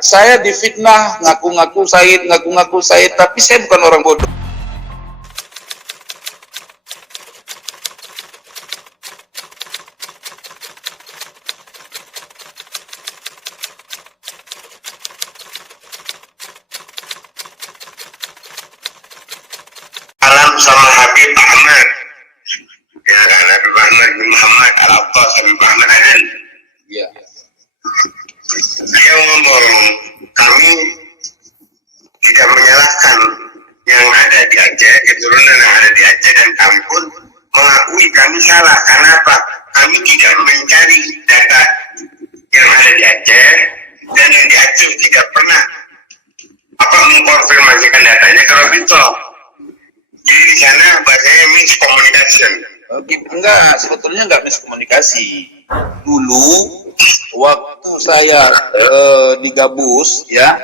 saya difitnah, ngaku-ngaku Said, tapi saya bukan orang bodoh. Salam sama Habib Ahmad, ya kan, Habib Ahmad bin Muhammad Al-Attas, Habib Ahmad Adan. Ya. Saya ngomong, kami tidak menyalahkan yang ada di Aceh, keturunan yang ada di Aceh, dan kami pun mengakui kami salah. Kenapa? Kami tidak mencari data yang ada di Aceh, dan yang di Aceh tidak pernah mengkonfirmasikan datanya ke Robito. Jadi di sana bahasanya miscommunication. Enggak, sebetulnya enggak miskomunikasi. Dulu waktu saya di Gabus, ya,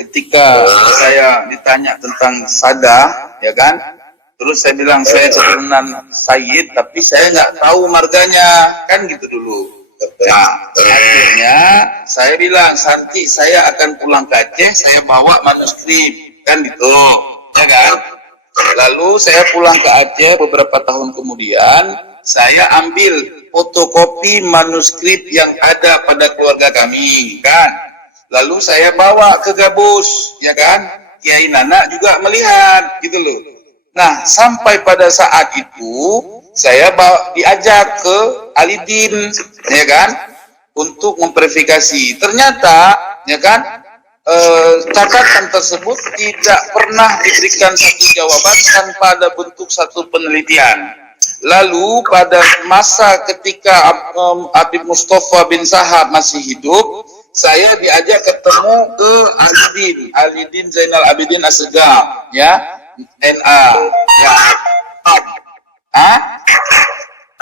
ketika saya ditanya tentang Sada, ya kan, terus saya bilang saya keturunan Said, tapi saya nggak tahu marganya, kan gitu dulu. Nah, akhirnya saya bilang, nanti saya akan pulang ke Aceh, saya bawa manuskrip, kan gitu, ya kan. Lalu saya pulang ke Aceh beberapa tahun kemudian, saya ambil fotokopi manuskrip yang ada pada keluarga kami, kan. Lalu saya bawa ke Gabus, ya kan. Kiai Nana juga melihat, gitu loh. Nah, sampai pada saat itu saya diajak ke Alidin, ya kan, untuk memverifikasi. Ternyata, ya kan, catatan tersebut tidak pernah diberikan satu jawaban tanpa ada bentuk satu penelitian. Lalu pada masa ketika Habib Mustafa bin Sahab masih hidup, saya diajak ketemu ke Alidin Zainal Abidin Assegaf, ya, NA, ya.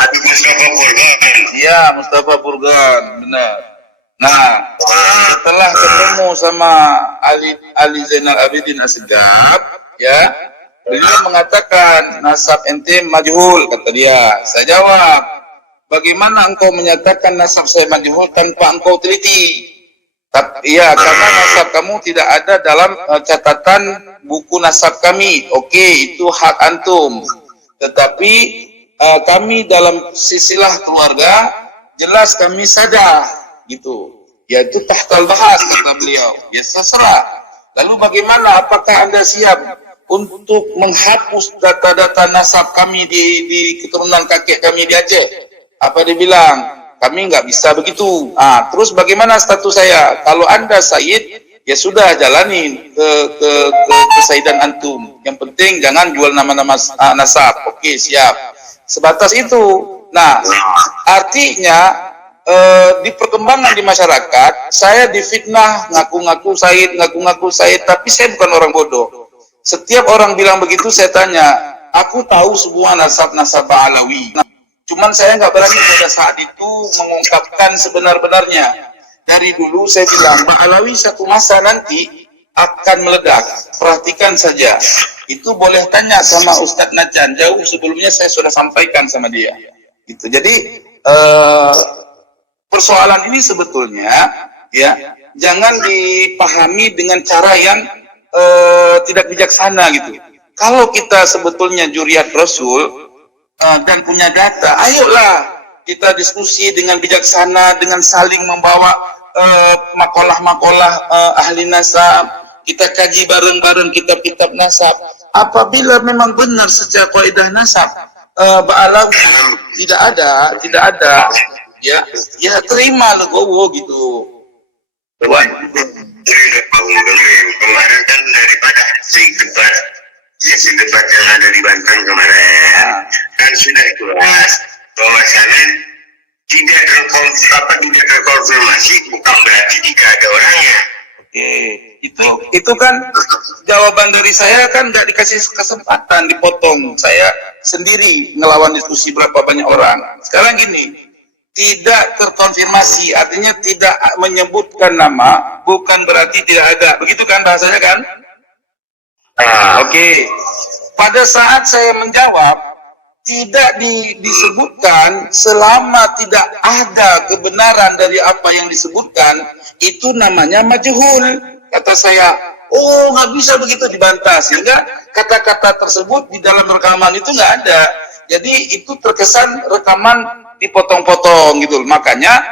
Habib Mustafa Burgan. Iya, Mustafa Burgan, benar. Nah, setelah ketemu sama Ali Zainal Abidin Assegaf, ya, beliau mengatakan nasab ente majhul, kata dia. Saya jawab, bagaimana engkau menyatakan nasab saya majhul tanpa engkau teliti? Iya, karena nasab kamu tidak ada dalam catatan buku nasab kami. Oke, itu hak antum. Tetapi kami dalam silsilah keluarga jelas kami sadar, gitu. Yaitu tahtal bahas, kata beliau. Ya terserah. Lalu bagaimana? Apakah Anda siap untuk menghapus data-data nasab kami di keturunan kakek kami di Aceh? Apa dia bilang? Kami nggak bisa begitu. Terus bagaimana status saya? Kalau Anda Said, ya sudah jalanin ke Saidan antum. Yang penting jangan jual nama-nama nasab. Oke, siap. Sebatas itu. Nah, artinya di perkembangan di masyarakat, saya difitnah, ngaku-ngaku Said, tapi saya bukan orang bodoh. Setiap orang bilang begitu, saya tanya, aku tahu semua nasab-nasab Alawi. Cuman saya nggak berani pada saat itu mengungkapkan sebenar-benarnya. Dari dulu saya bilang, Alawi satu masa nanti akan meledak. Perhatikan saja. Itu boleh tanya sama Ustadz Najan. Jauh sebelumnya saya sudah sampaikan sama dia. Gitu. Jadi persoalan ini sebetulnya, ya, jangan dipahami dengan cara yang tidak bijaksana, gitu. Kalau kita sebetulnya juriat Rasul dan punya data, ayolah kita diskusi dengan bijaksana, dengan saling membawa makalah-makalah ahli nasab, kita kaji bareng-bareng kitab-kitab nasab. Apabila memang benar secara kaidah nasab Ba'alawi tidak ada, ya terima legowo, gitu. Kemarin kan daripada si debat yang ada di Banten kemarin, kan sudah jelas bahwasannya tidak terkonfirmasi, bukan berarti tidak ada orangnya. Itu kan jawaban dari saya, kan nggak dikasih kesempatan, dipotong. Saya sendiri ngelawan diskusi berapa banyak orang. Sekarang gini, tidak terkonfirmasi, artinya tidak menyebutkan nama, bukan berarti tidak ada. Begitu kan bahasanya, kan? Oke. Pada saat saya menjawab, tidak disebutkan, selama tidak ada kebenaran dari apa yang disebutkan, itu namanya majhul. Kata saya, oh nggak bisa begitu, dibantah. Sehingga kata-kata tersebut di dalam rekaman itu nggak ada. Jadi itu terkesan rekaman dipotong-potong gitu. Makanya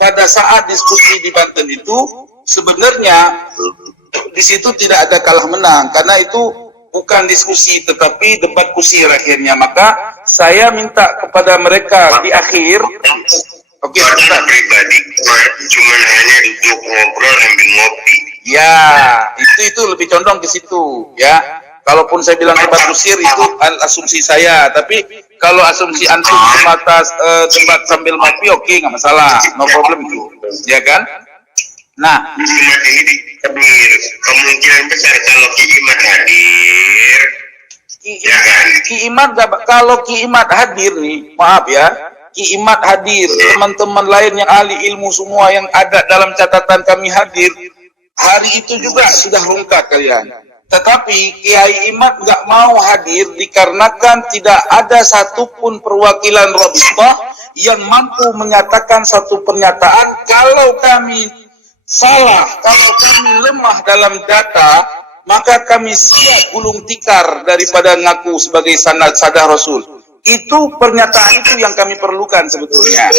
pada saat diskusi di Banten itu sebenarnya di situ tidak ada kalah menang, karena itu bukan diskusi tetapi debat kusir akhirnya. Maka saya minta kepada mereka di akhir, oke, pribadi cuma hanya duduk ngobrol sambil ngopi. Ya, itu lebih condong ke situ, ya. Kalaupun saya bilang debat kusir itu asumsi saya, tapi kalau asumsi antum sebatas debat sambil ngopi, oke, nggak masalah, no problem itu, ya kan? Nah, Imat ini hadir, kemungkinan besar kalau Ki Imat hadir, ya kan? Kalau Ki Imat hadir nih, maaf ya, Ki Imat hadir, teman-teman lain yang ahli ilmu semua yang ada dalam catatan kami hadir, hari itu juga sudah rungkat kalian. Tetapi Kiai Imat nggak mau hadir dikarenakan tidak ada satupun perwakilan Rabithah yang mampu menyatakan satu pernyataan kalau kami salah, kalau kami lemah dalam data, maka kami siap gulung tikar daripada ngaku sebagai sadah Rasul. Itu pernyataan itu yang kami perlukan sebetulnya.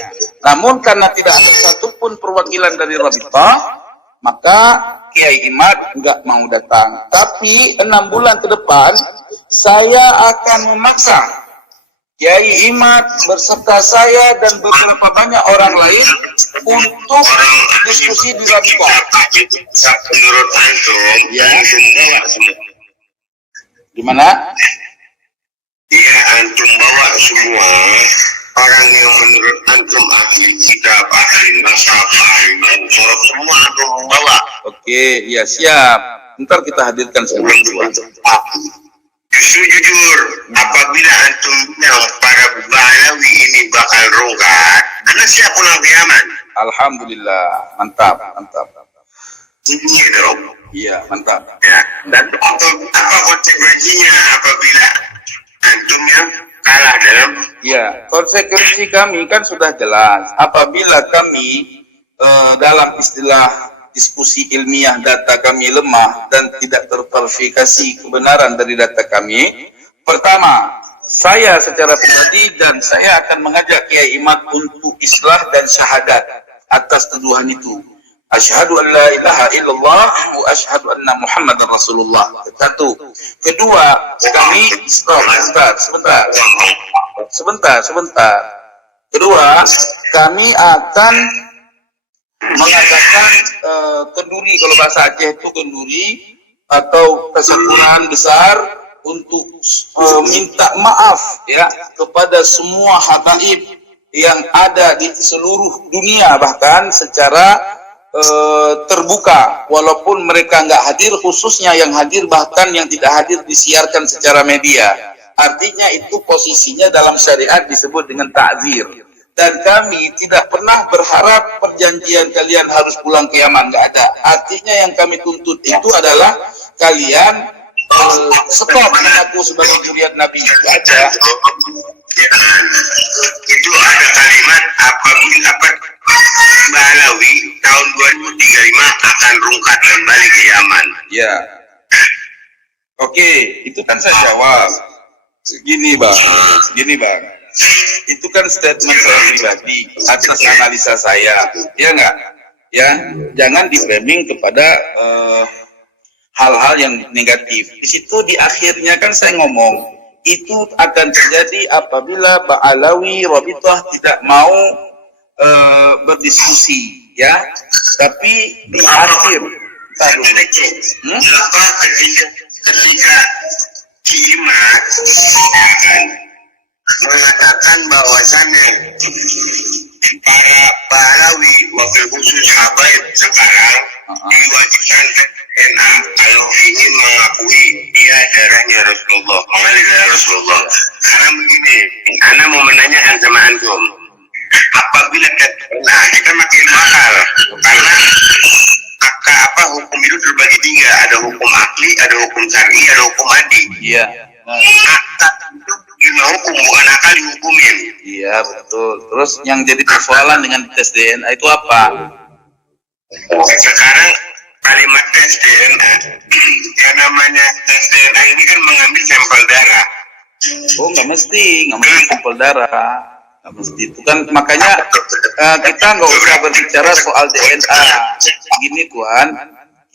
Namun karena tidak ada satupun perwakilan dari Rabithah, maka Kiai Imat nggak mau datang. Tapi 6 bulan ke depan saya akan memaksa Kiai Imat berserta saya dan beberapa banyak orang lain untuk diskusi di Rabithah. Menurut antum, Ya. antum bawa semua. Gimana? Iya, antum bawa semua orang yang menurut antum ahli kitab, ahli nasab, ahli sorok, semua antum bawa. Oke, ya siap. Ntar kita hadirkan semua. Justru jujur, apabila antum bilang para Balawi ini bakal rungkat, anda siap pulang ke Yaman. Alhamdulillah, mantap, mantap. Ini dong. Iya, mantap. Ya, dan apa konsekuensinya apabila antum yang kalah dalam Ya, konsekuensi kami kan sudah jelas. Apabila kami dalam istilah diskusi ilmiah data kami lemah dan tidak terverifikasi kebenaran dari data kami, pertama, saya secara pribadi dan saya akan mengajak Kiai Imat untuk islah dan syahadat atas tuduhan itu. Asyhadu an la ilaha illallah wa asyhadu anna Muhammadar Rasulullah. Satu. Kedua, kami sebentar. Kedua, kami akan mengadakan kenduri, kalau bahasa Aceh itu kenduri atau kesyukuran besar untuk minta maaf ya kepada semua habaib yang ada di seluruh dunia, bahkan secara terbuka, walaupun mereka nggak hadir, khususnya yang hadir bahkan yang tidak hadir disiarkan secara media. Artinya itu posisinya dalam syariat disebut dengan ta'zir. Dan kami tidak pernah berharap perjanjian kalian harus pulang ke Yaman, nggak ada. Artinya yang kami tuntut itu adalah kalian stop mengaku sebagai zuriat Nabi. Nggak ada. itu ada kalimat apabila Balawi tahun 2035 akan rungkat kembali ke Yaman. Ya. Oke, itu kan saya jawab. Segini bang. Itu kan statement saya pribadi atas analisa saya, ya nggak? Ya, jangan di-framing kepada hal-hal yang negatif. Di situ di akhirnya kan saya ngomong itu akan terjadi apabila Ba'alawi Rabithah tidak mau berdiskusi, ya. Tapi di akhir, Kenapa ketika Kimat mengatakan bahwasannya para Balawi wakil khusus habaib sekarang diwajibkan DNA kalau ingin mengakui dia darahnya Rasulullah, mengalir Rasulullah. Karena begini, Anda mau menanyakan sama antum, apabila kita makin mahal karena apa hukum itu terbagi 3, ada hukum akli, ada hukum syar'i, ada hukum adi. iya. Akta itu ilmu hukum, bukan akal dihukumin. Iya, betul. Terus yang jadi persoalan dengan tes DNA itu apa? Sekarang kalimat tes DNA, yang namanya tes DNA ini kan mengambil sampel darah. Oh, nggak mesti sampel darah. Nggak mesti. Itu kan makanya kita nggak usah berbicara soal DNA. Gini, Tuan.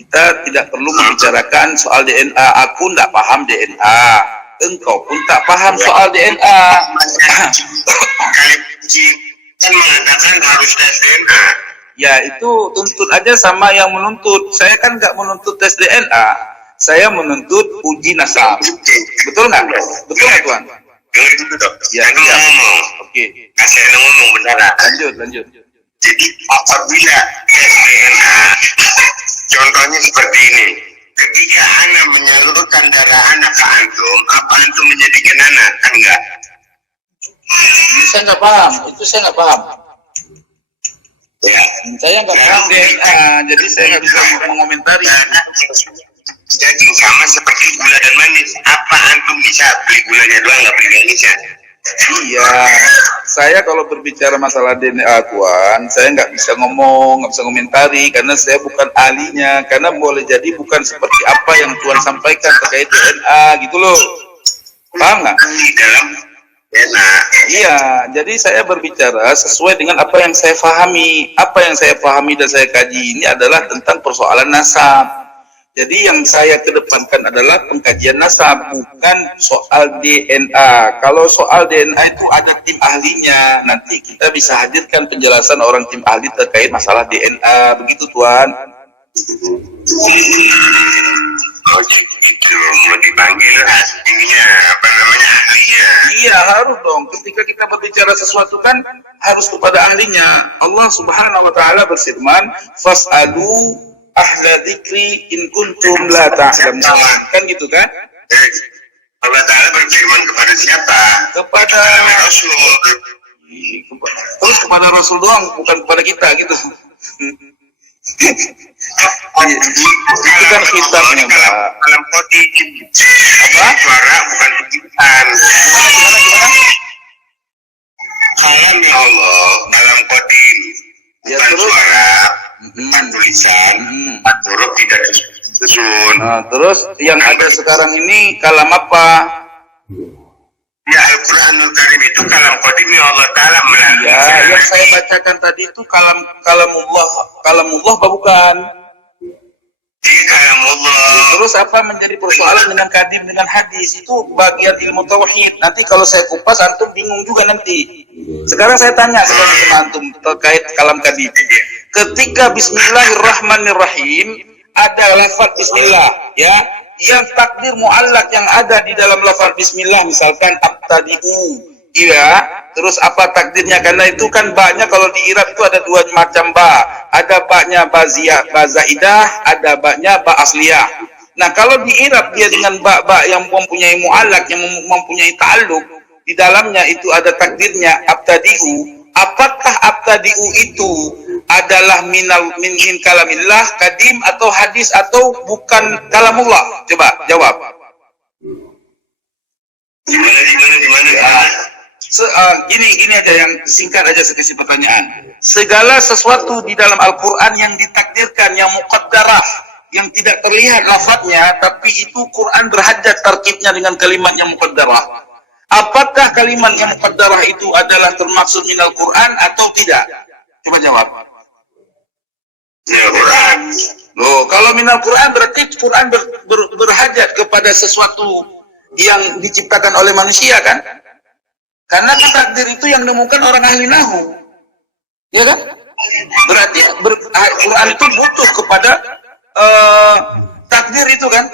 Kita tidak perlu membicarakan soal DNA. Aku nggak paham DNA. Engkau pun tak paham soal DNA. Kan mengatakan harus tes DNA. Ya, itu tuntut aja sama yang menuntut. Saya kan nggak menuntut tes DNA. Saya menuntut uji nasab. Betul nggak? Betul nggak, Tuan? Dengar dulu dong. Ya, Saya ya. ngomong. Oke. Saya ngomong benar. Lanjut. Jadi apabila tes DNA, contohnya seperti ini. Ketika anak menyalurkan darah anak ke antum, apa antum menjadikan anak? Kan enggak? Saya nggak paham. Itu saya nggak paham. Ya. Saya nggak paham DNA, jadi saya nggak bisa mengomentari. Jadi sama seperti gula dan manis. Apa antum bisa beli gulanya doang, nggak beli manisnya? Iya, saya kalau berbicara masalah DNA, Tuan, saya nggak bisa ngomong, nggak bisa komentari, karena saya bukan ahlinya. Karena boleh jadi bukan seperti apa yang Tuan sampaikan terkait DNA, gitu loh. Paham nggak? Di dalam DNA. Iya, jadi saya berbicara sesuai dengan apa yang saya pahami. Apa yang saya pahami dan saya kaji ini adalah tentang persoalan nasab. Jadi yang saya kedepankan adalah pengkajian nasab, bukan soal DNA. Kalau soal DNA itu ada tim ahlinya. Nanti kita bisa hadirkan penjelasan orang tim ahli terkait masalah DNA. Begitu, Tuan. Oh, gitu. Mau dipanggil ininya, apa namanya, ahlinya. Iya, harus dong. Ketika kita berbicara sesuatu kan harus kepada ahlinya. Allah Subhanahu wa taala berfirman, "Fas'alu ahla dzikri in kuntum la ta'lamun." Kan gitu kan? Allah Ta'ala berfirman kepada siapa? Kepada Rasul. terus kepada Rasul doang, bukan kepada kita gitu. Itu kan kitabnya, Pak. Kalam kodi. Apa? Suara bukan tulisan. Kalam ya Allah, kalam kodi. Ya, Bukan terus? suara, bukan tulisan. Empat huruf tidak disusun. Nah, terus yang ada sekarang ini kalam apa? Ya, Al-Quranul Karim itu kalam kodim ya Allah Ta'ala melalui. Ya, yang saya bacakan tadi itu kalamullah apa bukan? Iya, kalamullah. Terus apa menjadi persoalan dengan kadim dengan hadis? Itu bagian ilmu tauhid. Nanti kalau saya kupas antum bingung juga nanti. Sekarang saya tanya kepada antum terkait kalam kadim. Ketika Bismillahirrahmanirrahim ada lafaz Bismillah, ya, yang takdir muallak yang ada di dalam lafaz Bismillah, misalkan abtadi'u, iya. Terus apa takdirnya? Karena itu kan ba-nya kalau di Irab itu ada dua macam ba. Ada ba-nya ba zaidah, ada ba-nya ba asliyah. Nah, kalau di Irab dia dengan ba yang mempunyai muallak, yang mempunyai ta'alluq, di dalamnya itu ada takdirnya abtadi'u. Apakah abtadi'u itu adalah min kalamillah kadim atau hadis atau bukan kalamullah? Coba jawab. Gimana? Gini aja, yang singkat aja saya kasih pertanyaan. Segala sesuatu di dalam Al-Quran yang ditakdirkan, yang muqaddarah, yang tidak terlihat lafadznya, tapi itu Quran berhajat tarkibnya dengan kalimat yang muqaddarah. Apakah kalimat yang muqaddarah itu adalah termaksud minal Quran atau tidak? Coba jawab. Ya, Quran. Loh, kalau minal Quran berarti Quran berhajat kepada sesuatu yang diciptakan oleh manusia kan? Karena takdir itu yang menemukan orang ahli nahu. Ya kan? Berarti Quran itu butuh kepada takdir itu kan?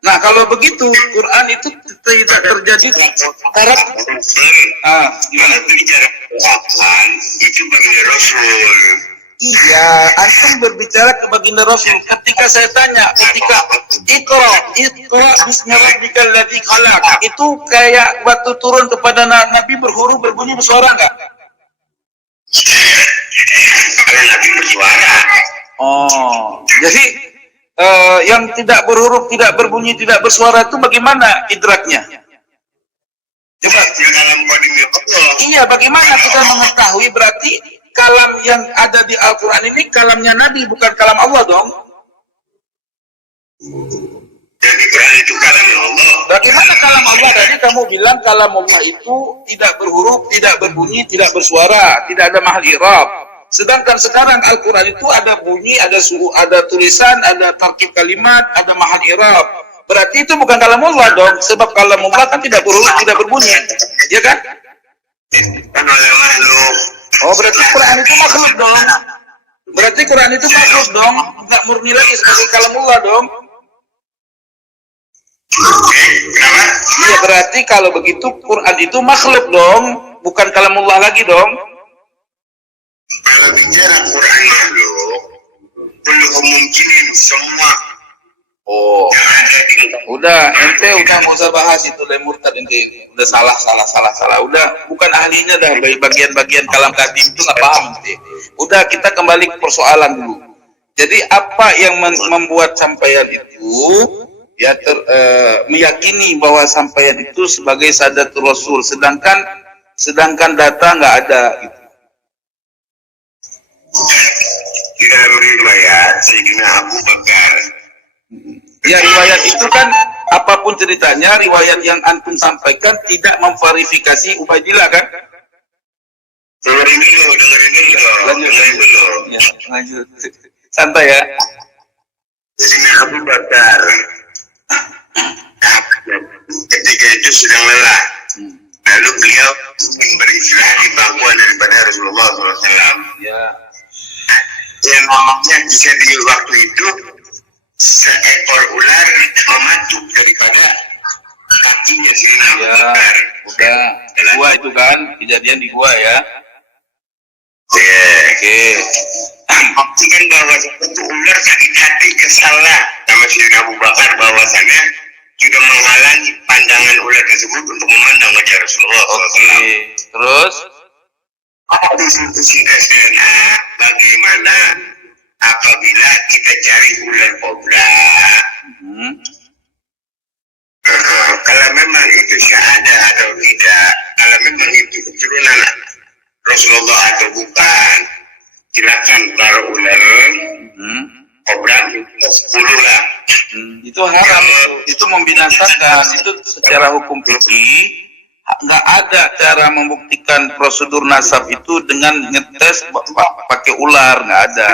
Nah, kalau begitu Quran itu tidak terjadi taraf. Gimana bicara Quran itu bagi Rasul. Iya, antum berbicara ke baginda Rasul. Ketika saya tanya, ketika Iqra bismi rabbikal ladzi khalaq, itu kayak batu turun kepada Nabi berhuruf berbunyi bersuara enggak? Kalau Nabi bersuara. Oh, jadi yang tidak berhuruf, tidak berbunyi, tidak bersuara itu bagaimana idraknya? Coba. Kalam qadimil Allah. Iya, bagaimana kita mengetahui berarti kalam yang ada di Al-Quran ini kalamnya Nabi, bukan kalam Allah dong? Jadi Quran itu kalam Allah. Bagaimana kalam Allah? Tadi kamu bilang kalam Allah itu tidak berhuruf, tidak berbunyi, tidak bersuara, tidak ada mahal i'rab. Sedangkan sekarang Al-Quran itu ada bunyi, ada suhu, ada tulisan, ada tarkib kalimat, ada mahal i'rab. Berarti itu bukan kalam Allah dong, sebab kalam Allah kan tidak berhuruf, tidak berbunyi, ya kan? Kan oleh makhluk. Oh, berarti Quran itu makhluk dong. Berarti Quran itu makhluk dong, nggak murni lagi sebagai kalam Allah dong. Kenapa? Iya, berarti kalau begitu Quran itu makhluk dong, bukan kalamullah lagi dong. Kalau bicara Quran makhluk, belum mungkinin semua. Oh, Yang ada di udah, ente udah nggak usah bahas itu lemurtad ente. Udah salah. Udah, bukan ahlinya dah. Bagian-bagian kalam kadim itu nggak paham ente. Udah, kita kembali ke persoalan dulu. Jadi apa yang membuat sampaian itu ya meyakini bahwa sampaian itu sebagai sadatul rasul, sedangkan data nggak ada gitu. di dalam riwayat Sayyidina Abu Bakar. Ya, riwayat itu kan apapun ceritanya, riwayat yang antum sampaikan tidak memverifikasi Ubaidillah kan? Dengerin dulu. Ya, lanjut. Santai ya. Sayyidina Abu Bakar ketika itu sedang lelah. Lalu beliau beristirahat di pangkuan daripada Rasulullah SAW. Ya. Yang namanya jika di waktu itu seekor ular mematuk daripada kakinya Sayyidina Abu Ya, Bakar. udah. Di gua itu kan, kejadian di gua ya. Oke. Buktikan bahwa itu ular sakit hati kesalah sama Sayyidina Abu Bakar bahwasannya sudah menghalangi pandangan ular tersebut untuk memandang wajah Rasulullah SAW. Terus? Di situ singkatnya bagaimana apabila kita cari ular kobra, kalau memang itu syahada atau tidak, kalau memang itu keturunan Rasulullah atau bukan, silakan taruh ular kobra itu 10 lah. Itu haram, itu membinasakan. Itu secara hukum fikih nggak ada cara membuktikan prosedur nasab itu dengan ngetes pakai ular, nggak ada.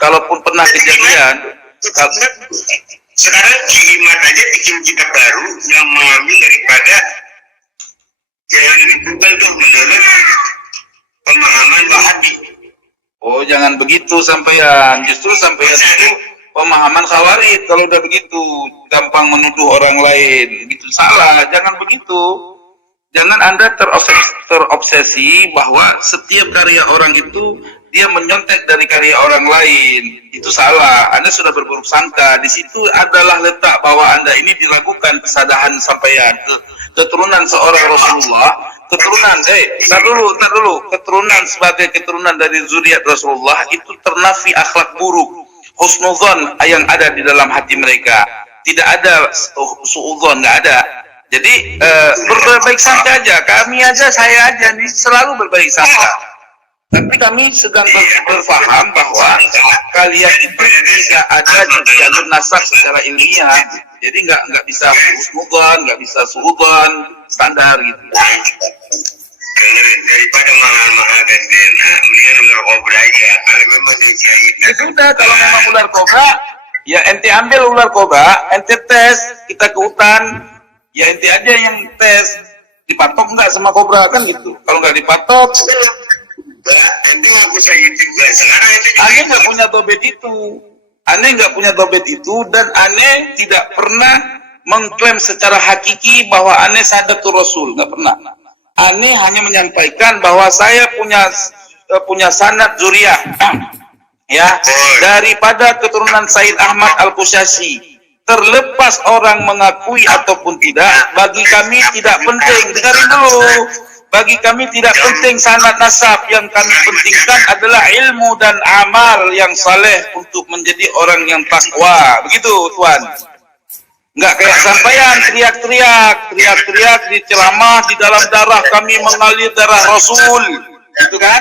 Kalaupun pernah kejadian, sekarang Kiimat aja bikin kitab baru yang mengambil daripada yang dibutuhkan tuh menurut pemahaman Wahabi. oh jangan begitu sampean. Justru sampean itu pemahaman Khawarij. Kalau udah begitu gampang menuduh orang lain, gitu salah. Jangan begitu. Jangan Anda terobsesi bahwa setiap karya orang itu dia menyontek dari karya orang lain. Itu salah. Anda sudah berburuk sangka. Di situ adalah letak bahwa Anda ini diragukan kesadaran sampean. Keturunan seorang Rasulullah, tar dulu. Keturunan sebagai keturunan dari zuriat Rasulullah itu ternafi akhlak buruk, husnuzon yang ada di dalam hati mereka. Tidak ada suudzon, nggak ada. Jadi berbaik sangka aja. Saya aja nih selalu berbaik sangka. Tapi kami sedang berfaham bahwa kalian itu tidak ada di jalur nasab secara ilmiah. Jadi nggak bisa husnudzon, nggak bisa suudzon standar gitu. Daripada mahal-mahal tes DNA, mendingan ular kobra aja. Kalau memang dicari. Ya sudah, kalau memang ular kobra, ya ente ambil ular kobra, ente tes, kita ke hutan. Ya ente aja yang tes, dipatok nggak sama kobra kan gitu. Kalau nggak dipatok, ente ngaku saya juga. Sekarang ente juga aneh nggak punya dobet itu, dan aneh tidak pernah mengklaim secara hakiki bahwa aneh sadatul rasul, nggak pernah. Aneh hanya menyampaikan bahwa saya punya sanad zuriyah, ya, daripada keturunan Said Ahmad Al-Qusyasi. Terlepas orang mengakui ataupun tidak, bagi kami tidak penting. Dengarin dulu. Bagi kami tidak penting sanad nasab. Yang kami pentingkan adalah ilmu dan amal yang saleh untuk menjadi orang yang takwa. Begitu, Tuan. Enggak kayak sampean teriak-teriak di ceramah di dalam darah kami mengalir darah Rasul, gitu kan?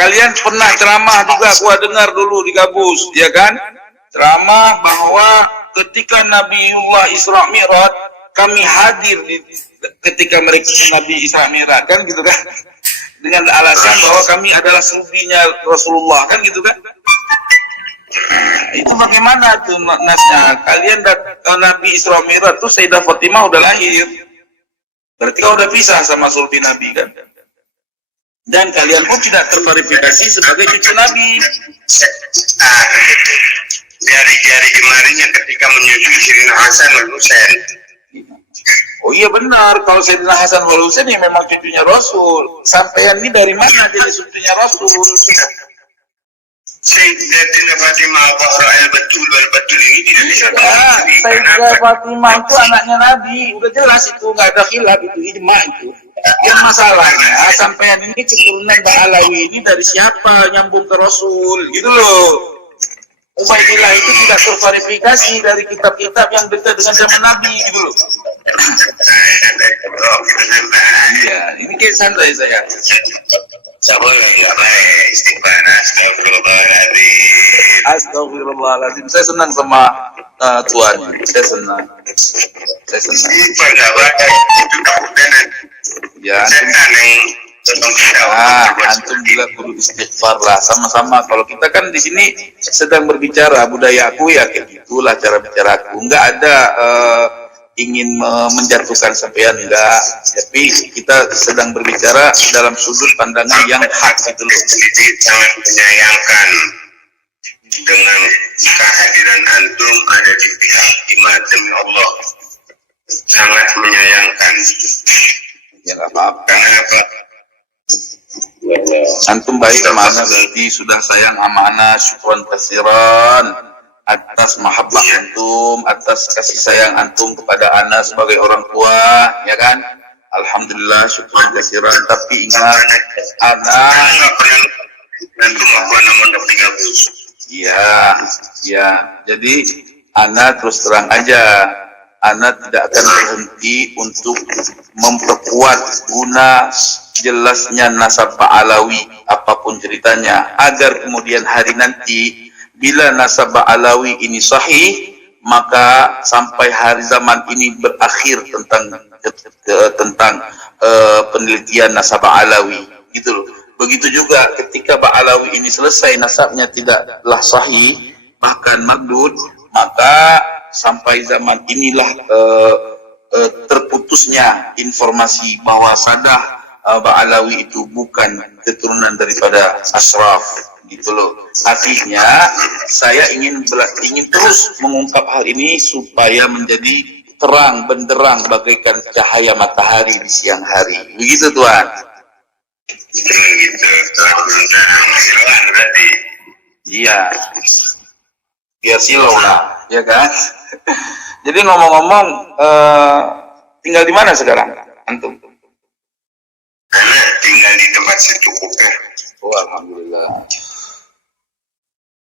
Kalian pernah ceramah juga, gua dengar dulu di Gabus, ya kan? Ceramah bahwa ketika Nabiullah Isra Mi'raj, kami hadir ketika mereka Nabi Isra Mi'raj, kan gitu kan? Dengan alasan bahwa kami adalah subinya Rasulullah, kan gitu kan? Itu bagaimana tuh nasnya? Kalian Nabi Isra Mi'raj tuh Sayyidah Fatimah udah lahir. Berarti kau udah pisah sama sulbi Nabi kan? Dan kalian pun tidak terverifikasi sebagai cucu Nabi. Jari-jari jemarinya ketika menyusui Sayyidina Hasan dan Husain. Oh iya benar, kalau Sayyidina Hasan wal Husain ya memang cucunya Rasul. Sampean ini dari mana jadi cucunya Rasul? Sayyidatina Fatimah al-Batul wal-Batul ini tidak bisa. Sayyidah Fatimah itu anaknya Nabi, udah jelas itu, nggak ada khilaf, itu ijma itu. Yang masalahnya sampean ini keturunan Ba'alawi ini dari siapa nyambung ke Rasul, gitu loh. Ubaidillah itu tidak terverifikasi dari kitab-kitab yang dekat dengan zaman Nabi, gitu loh. Iya, ini kayak santai saya. Astagfirullahaladzim. Saya senang sama Tuhan. Saya senang. Ya, antum juga kudu istighfar lah. Sama-sama. Kalau kita kan di sini sedang berbicara budaya aku ya kayak gitulah cara bicara aku. Enggak ada ingin menjatuhkan sampean, enggak, tapi kita sedang berbicara dalam sudut pandangan yang hak gitu loh. Sangat menyayangkan dengan kehadiran antum ada di pihak imam, demi Allah sangat menyayangkan. Ya nggak apa-apa. Kenapa? Antum baik kemana berarti sudah sayang amanah, syukran kasiran atas mahabbah antum, atas kasih sayang antum kepada ana sebagai orang tua, ya kan? Alhamdulillah, syukur kasiran. Tapi ingat, ana ya. Jadi ana terus terang aja, ana tidak akan berhenti untuk memperkuat guna jelasnya nasab Ba'alawi apapun ceritanya, agar kemudian hari nanti bila nasab Ba'alawi ini sahih, maka sampai hari zaman ini berakhir tentang penelitian nasab Ba'alawi, gitu loh. Begitu juga ketika Ba'alawi ini selesai nasabnya tidaklah sahih, bahkan magdud, maka sampai zaman inilah terputusnya informasi bahwa Sadah Ba'alawi itu bukan keturunan daripada Ashraf, gitu loh. Artinya saya ingin terus mengungkap hal ini supaya menjadi terang benderang bagaikan cahaya matahari di siang hari. Begitu Tuhan. Begitu, terang benderang berarti. Iya. Biar silau lah, ya kan? Jadi ngomong-ngomong, tinggal di mana sekarang, antum? Karena tinggal di tempat secukupnya. Oh, alhamdulillah.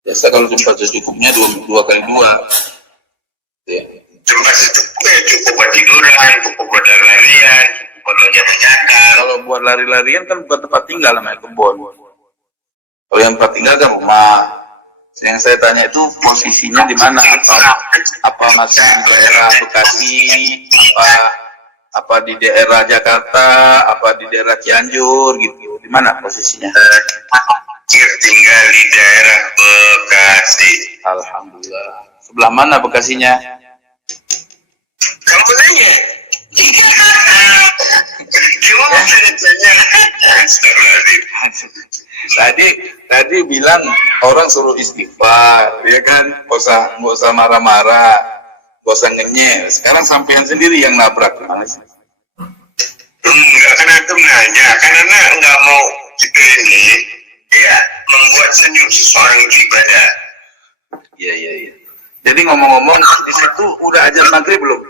Biasa kalau tempat secukupnya dua kali dua. Ya. Tempat secukupnya cukup buat tiduran, cukup buat larian, cukup buat jalan-jalan. Kalau buat lari-larian kan bukan tempat tinggal, namanya kebun. Kalau yang tempat tinggal kan rumah. Yang saya tanya itu posisinya di mana? Apa masih di daerah Bekasi? Apa di daerah Jakarta? Apa di daerah Cianjur gitu? Di mana posisinya? Tinggal di daerah Bekasi. Alhamdulillah. Sebelah mana Bekasinya? Kamu nanya? Gimana ceritanya? Tadi bilang orang suruh istighfar, ya kan? Nggak usah marah-marah, nggak usah ngenyek. Sekarang sampean sendiri yang nabrak, gimana sih? Enggak, kan antum nanya, kan anak nggak mau kita ini, ya membuat senyum seseorang itu ibadah. Iya. Jadi ngomong-ngomong, di situ udah ajar maghrib belum?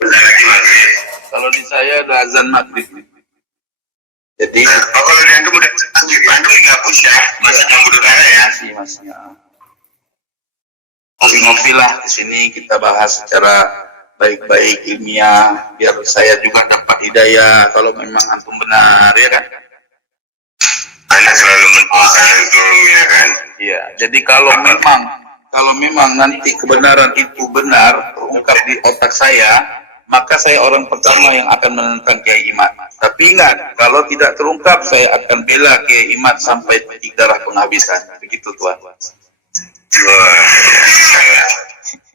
Bentar lagi maghrib. Kalau di saya ada azan maghrib. Jadi kalau di antum udah maghrib, antum nggak usah masih campur udara ya. Masih ya. Ngopi-ngopi lah di sini kita bahas secara baik-baik ilmiah biar saya juga dapat hidayah kalau memang antum benar ya kan. Anda selalu mendoakan antum ya kan. Iya, jadi kalau memang nanti kebenaran itu benar terungkap di otak saya, maka saya orang pertama yang akan menentang Kiai Imad. Tapi ingat, kalau tidak terungkap saya akan bela Kiai Imad sampai titik darah penghabisan. Begitu Tuan. Wah,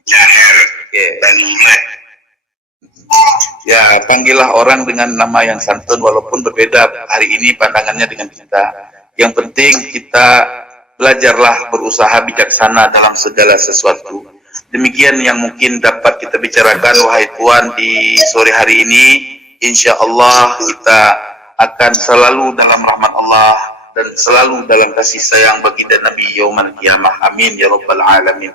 Jahir dan Imad. Ya, panggillah orang dengan nama yang santun walaupun berbeda hari ini pandangannya dengan kita. Yang penting kita belajarlah berusaha bijaksana dalam segala sesuatu. Demikian yang mungkin dapat kita bicarakan wahai Tuan di sore hari ini. Insya Allah kita akan selalu dalam rahmat Allah dan selalu dalam kasih sayang baginda Nabi Yaumul Qiyamah. Amin ya rabbal alamin.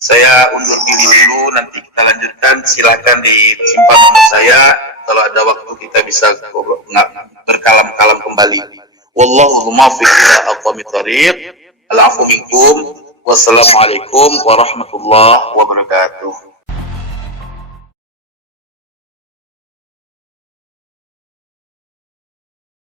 Saya undur diri dulu, nanti kita lanjutkan. Silakan disimpan nomor saya. Kalau ada waktu kita bisa berkalam-kalam kembali. Wallahu muwaffiq ila aqwamit thariq. Al-'afwu minkum. Wassalamualaikum warahmatullahi wabarakatuh.